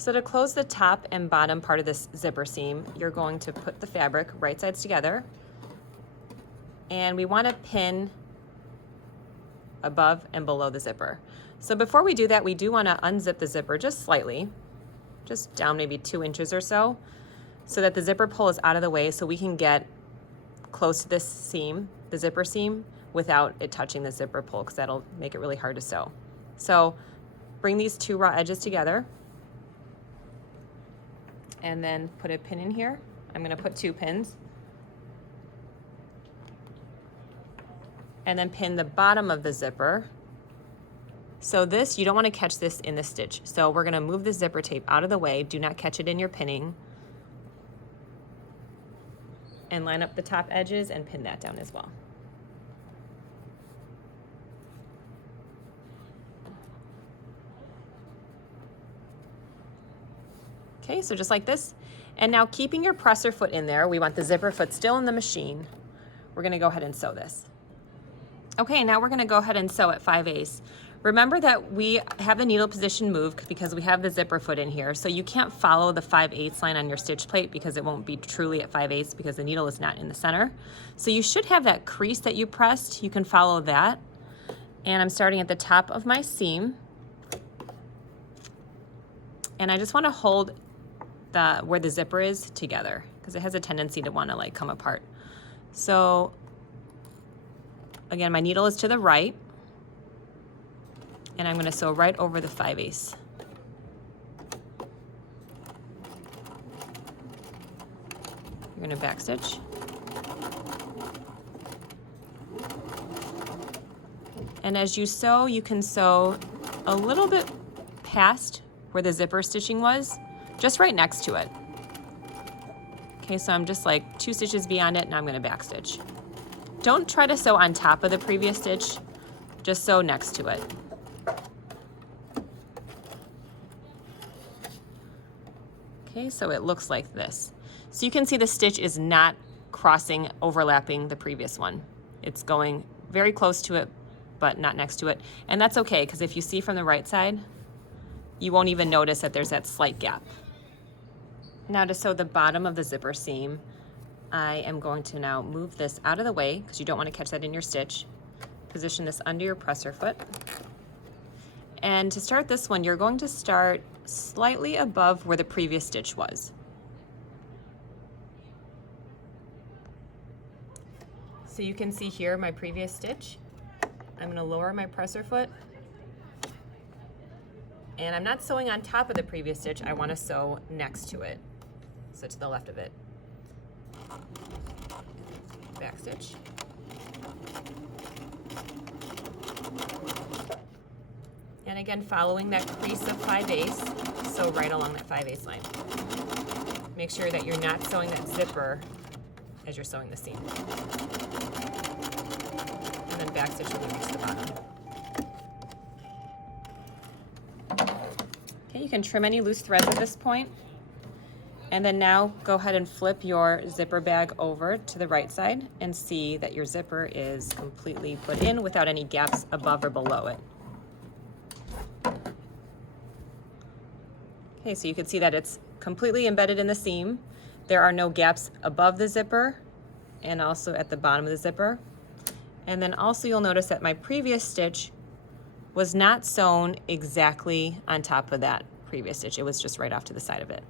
So to close the top and bottom part of this zipper seam, you're going to put the fabric right sides together, and we want to pin above and below the zipper. So before we do that, we do want to unzip the zipper just slightly, just down maybe 2 inches or so that the zipper pull is out of the way so we can get close to this seam, the zipper seam, without it touching the zipper pull, because that'll make it really hard to sew. So bring these 2 raw edges together and then put a pin in here. I'm going to put 2 pins. And then pin the bottom of the zipper. So this, you don't want to catch this in the stitch. So we're going to move the zipper tape out of the way. Do not catch it in your pinning. And line up the top edges and pin that down as well. Okay, so just like this. And now keeping your presser foot in there, we want the zipper foot still in the machine. We're going to go ahead and sew this. Okay, now we're going to go ahead and sew at 5/8. Remember that we have the needle position moved because we have the zipper foot in here, so you can't follow the 5/8 line on your stitch plate because it won't be truly at 5/8 because the needle is not in the center. So you should have that crease that you pressed. You can follow that. And I'm starting at the top of my seam. And I just want to hold where the zipper is together because it has a tendency to want to like come apart. So again, my needle is to the right, and I'm going to sew right over the 5/8. You're going to backstitch. And as you sew, you can sew a little bit past where the zipper stitching was, just right next to it. Okay, so I'm just like 2 stitches beyond it, and I'm going to backstitch. Don't try to sew on top of the previous stitch, just sew next to it. Okay, so it looks like this. So you can see the stitch is not crossing, overlapping the previous one. It's going very close to it, but not next to it. And that's okay, because if you see from the right side, you won't even notice that there's that slight gap. Now to sew the bottom of the zipper seam, I am going to now move this out of the way because you don't want to catch that in your stitch. Position this under your presser foot. And to start this one, you're going to start slightly above where the previous stitch was. So you can see here my previous stitch. I'm going to lower my presser foot. And I'm not sewing on top of the previous stitch, I want to sew next to it. So to the left of it. Backstitch. And again, following that crease of 5/8, sew right along that 5/8 line. Make sure that you're not sewing that zipper as you're sewing the seam. And then backstitch when you reach the bottom. Okay, you can trim any loose threads at this point. And then now go ahead and flip your zipper bag over to the right side and see that your zipper is completely put in without any gaps above or below it. Okay, so you can see that it's completely embedded in the seam. There are no gaps above the zipper and also at the bottom of the zipper. And then also you'll notice that my previous stitch was not sewn exactly on top of that previous stitch. It was just right off to the side of it.